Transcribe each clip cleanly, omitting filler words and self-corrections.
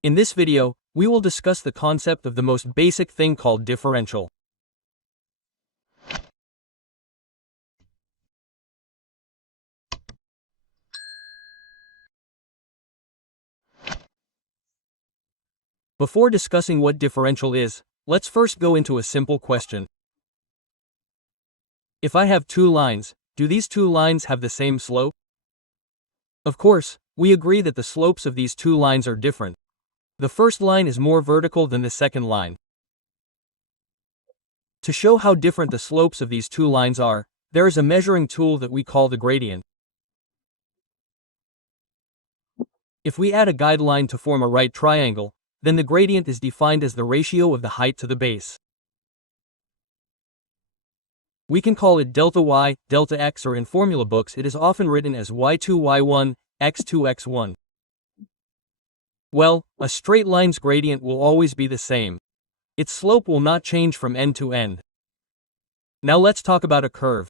In this video, we will discuss the concept of the most basic thing called differential. Before discussing what differential is, let's first go into a simple question. If I have two lines, do these two lines have the same slope? Of course, we agree that the slopes of these two lines are different. The first line is more vertical than the second line. To show how different the slopes of these two lines are, there is a measuring tool that we call the gradient. If we add a guideline to form a right triangle, then the gradient is defined as the ratio of the height to the base. We can call it delta y, delta x, or in formula books it is often written as y2 y1, x2 x1. Well, a straight line's gradient will always be the same. Its slope will not change from end to end. Now let's talk about a curve.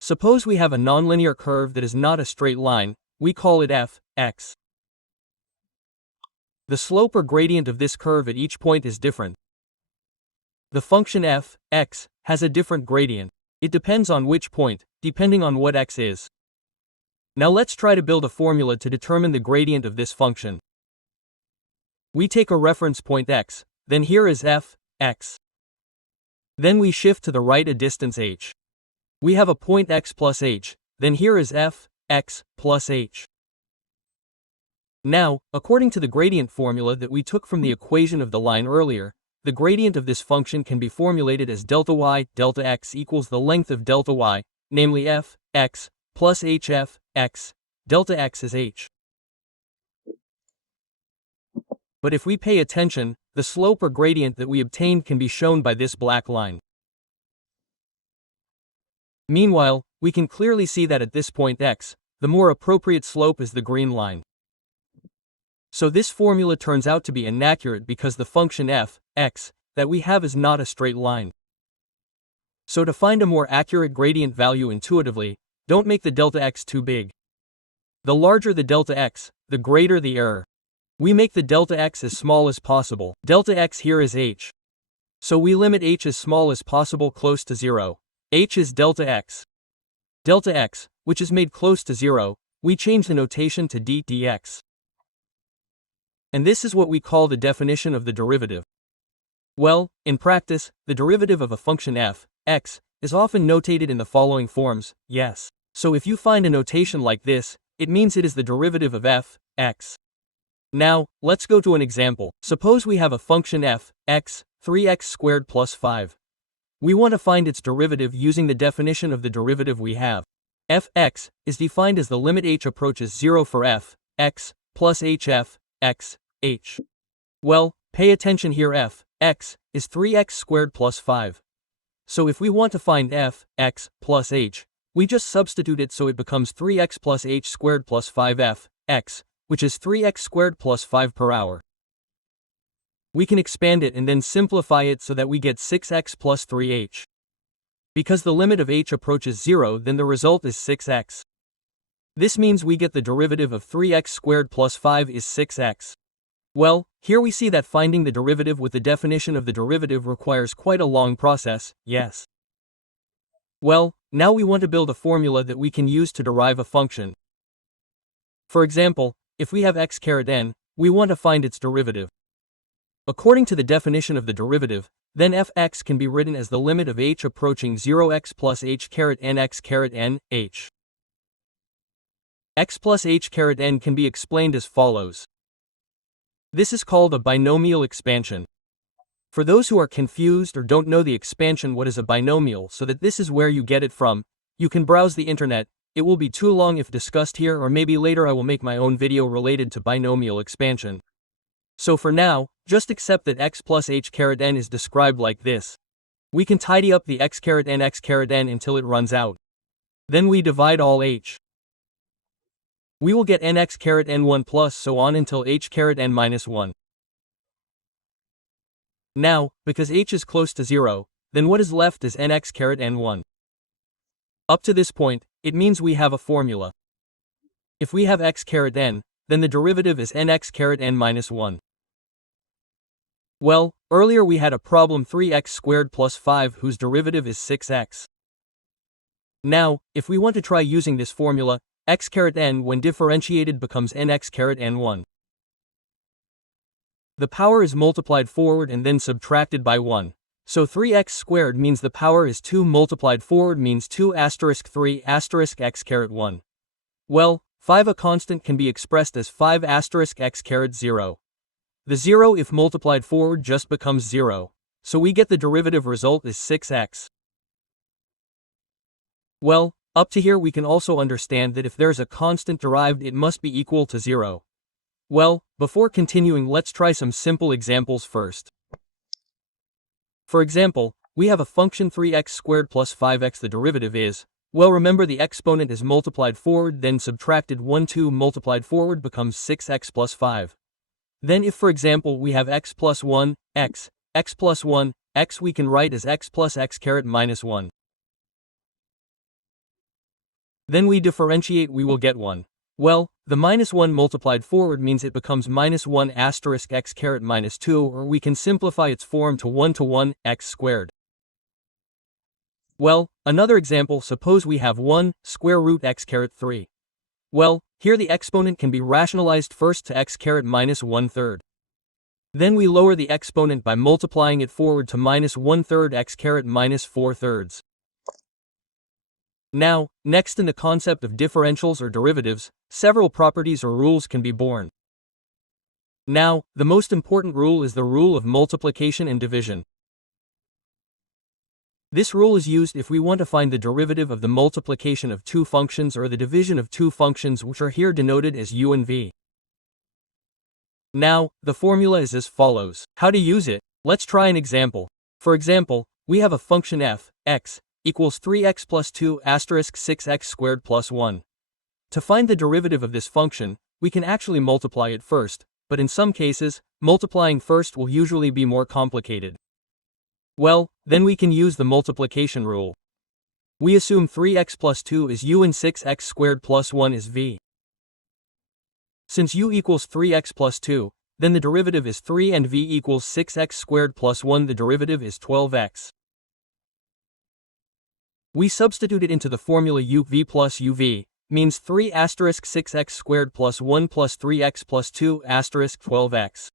Suppose we have a nonlinear curve that is not a straight line, we call it f, x. The slope or gradient of this curve at each point is different. The function f, x, has a different gradient. It depends on which point, depending on what x is. Now let's try to build a formula to determine the gradient of this function. We take a reference point x, then here is f, x. Then we shift to the right a distance h. We have a point x plus h, then here is f, x, plus h. Now, according to the gradient formula that we took from the equation of the line earlier, the gradient of this function can be formulated as delta y, delta x equals the length of delta y, namely f, x, plus hf, x, delta x is h. But if we pay attention, the slope or gradient that we obtained can be shown by this black line. Meanwhile, we can clearly see that at this point x, the more appropriate slope is the green line. So this formula turns out to be inaccurate because the function f, x, that we have is not a straight line. So to find a more accurate gradient value intuitively, don't make the delta x too big. The larger the delta x, the greater the error. We make the delta x as small as possible. Delta x here is h. So we limit h as small as possible close to 0. H is delta x. Delta x, which is made close to 0, we change the notation to dx. And this is what we call the definition of the derivative. Well, in practice, the derivative of a function f, x, is often notated in the following forms, yes. So if you find a notation like this, it means it is the derivative of f, x. Now, let's go to an example. Suppose we have a function f, x, 3x squared plus 5. We want to find its derivative using the definition of the derivative we have. F, x, is defined as the limit h approaches 0 for f, x, plus hf, x, h. Well, pay attention here, f, x, is 3x squared plus 5. So if we want to find f, x, plus h, we just substitute it so it becomes 3x plus h squared plus 5f, x, which is 3x squared plus 5 per hour. We can expand it and then simplify it so that we get 6x plus 3h. Because the limit of h approaches 0, then the result is 6x. This means we get the derivative of 3x squared plus 5 is 6x. Well, here we see that finding the derivative with the definition of the derivative requires quite a long process, yes. Well, now we want to build a formula that we can use to derive a function. For example, if we have x caret n, we want to find its derivative. According to the definition of the derivative, then f(x) can be written as the limit of h approaching 0x plus h caret n x caret n, h. X plus h caret n can be explained as follows. This is called a binomial expansion. For those who are confused or don't know the expansion what is a binomial so that this is where you get it from, you can browse the internet. It will be too long if discussed here, or maybe later I will make my own video related to binomial expansion. So for now, just accept that x plus h caret n is described like this. We can tidy up the x caret n until it runs out. Then we divide all h. We will get nx caret n1 plus so on until h caret n minus 1. Now, because h is close to 0, then what is left is nx caret n1. Up to this point, it means we have a formula. If we have x caret n, then the derivative is nx caret n minus 1. Well, earlier we had a problem 3x squared plus 5 whose derivative is 6x. Now, if we want to try using this formula, x caret n when differentiated becomes nx caret n1. The power is multiplied forward and then subtracted by 1. So 3x squared means the power is 2 multiplied forward means 2 asterisk 3 asterisk x caret 1. Well, 5 a constant can be expressed as 5 asterisk x caret 0. The 0 if multiplied forward just becomes 0, so we get the derivative result is 6x. Well, up to here we can also understand that if there's a constant derived it must be equal to 0. Well, before continuing let's try some simple examples first. For example, we have a function 3x squared plus 5x. The derivative is, well, remember the exponent is multiplied forward then subtracted 1 2 multiplied forward becomes 6x plus 5. Then if for example we have x plus 1, x plus 1, x we can write as x plus x caret minus 1. Then we differentiate we will get 1. Well, the minus 1 multiplied forward means it becomes minus 1 asterisk x caret minus 2 or we can simplify its form to 1 x squared. Well, another example, suppose we have 1 square root x caret 3. Well, here the exponent can be rationalized first to x caret minus 1/3. Then we lower the exponent by multiplying it forward to minus 1/3 x caret minus 4/3. Now, next in the concept of differentials or derivatives, several properties or rules can be born. Now, the most important rule is the rule of multiplication and division. This rule is used if we want to find the derivative of the multiplication of two functions or the division of two functions which are here denoted as u and v. Now, the formula is as follows. How to use it? Let's try an example. For example, we have a function f, x, equals 3x plus 2 asterisk 6x squared plus 1. To find the derivative of this function, we can actually multiply it first, but in some cases, multiplying first will usually be more complicated. Well, then we can use the multiplication rule. We assume 3x plus 2 is u and 6x squared plus 1 is v. Since u equals 3x plus 2, then the derivative is 3 and v equals 6x squared plus 1, the derivative is 12x. We substitute it into the formula uv plus uv, means 3 asterisk 6x squared plus 1 plus 3x plus 2 asterisk 12x.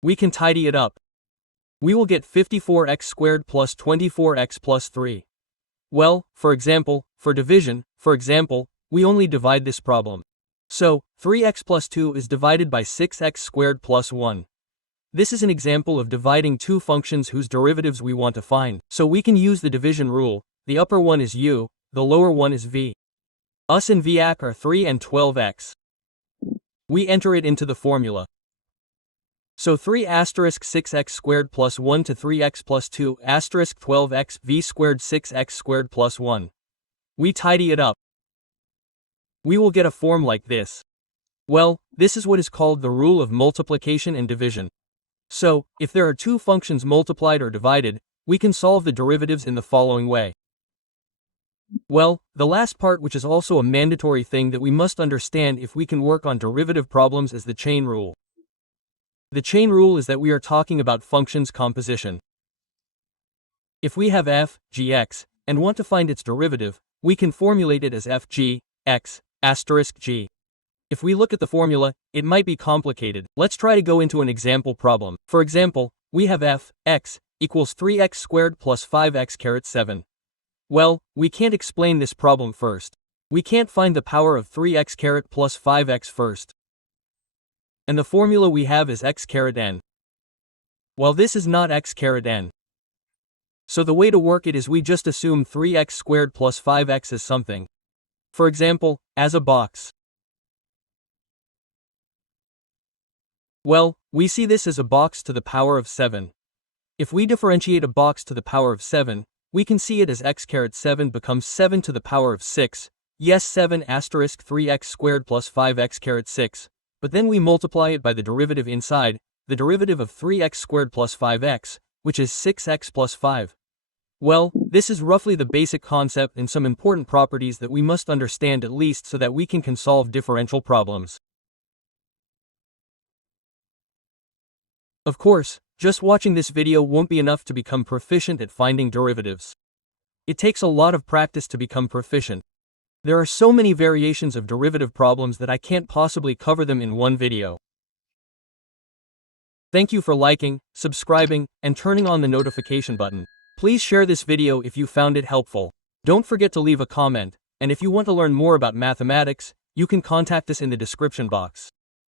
We can tidy it up. We will get 54x squared plus 24x plus 3. Well, for example, for division, we only divide this problem. So, 3x plus 2 is divided by 6x squared plus 1. This is an example of dividing two functions whose derivatives we want to find. So we can use the division rule. The upper one is u, the lower one is v. Us and v are 3 and 12x. We enter it into the formula. So 3 asterisk 6x squared plus 1 to 3x plus 2 asterisk 12x v squared 6x squared plus 1. We tidy it up. We will get a form like this. Well, this is what is called the rule of multiplication and division. So, if there are two functions multiplied or divided, we can solve the derivatives in the following way. Well, the last part, which is also a mandatory thing that we must understand if we can work on derivative problems, is the chain rule. The chain rule is that we are talking about functions composition. If we have f, gx, and want to find its derivative, we can formulate it as f g, x, asterisk g. If we look at the formula, it might be complicated. Let's try to go into an example problem. For example, we have f, x, equals 3x squared plus 5x caret 7. Well, we can't explain this problem first. We can't find the power of 3x caret plus 5x first. And the formula we have is x caret n. Well, this is not x caret n. So the way to work it is we just assume 3x squared plus 5x is something. For example, as a box. Well, we see this as a box to the power of 7. If we differentiate a box to the power of 7, we can see it as x caret 7 becomes 7 to the power of 6, yes 7 asterisk 3x squared plus 5x caret 6, but then we multiply it by the derivative inside, the derivative of 3x squared plus 5x, which is 6x plus 5. Well, this is roughly the basic concept and some important properties that we must understand at least so that we can solve differential problems. Of course, just watching this video won't be enough to become proficient at finding derivatives. It takes a lot of practice to become proficient. There are so many variations of derivative problems that I can't possibly cover them in one video. Thank you for liking, subscribing, and turning on the notification button. Please share this video if you found it helpful. Don't forget to leave a comment, and if you want to learn more about mathematics, you can contact us in the description box.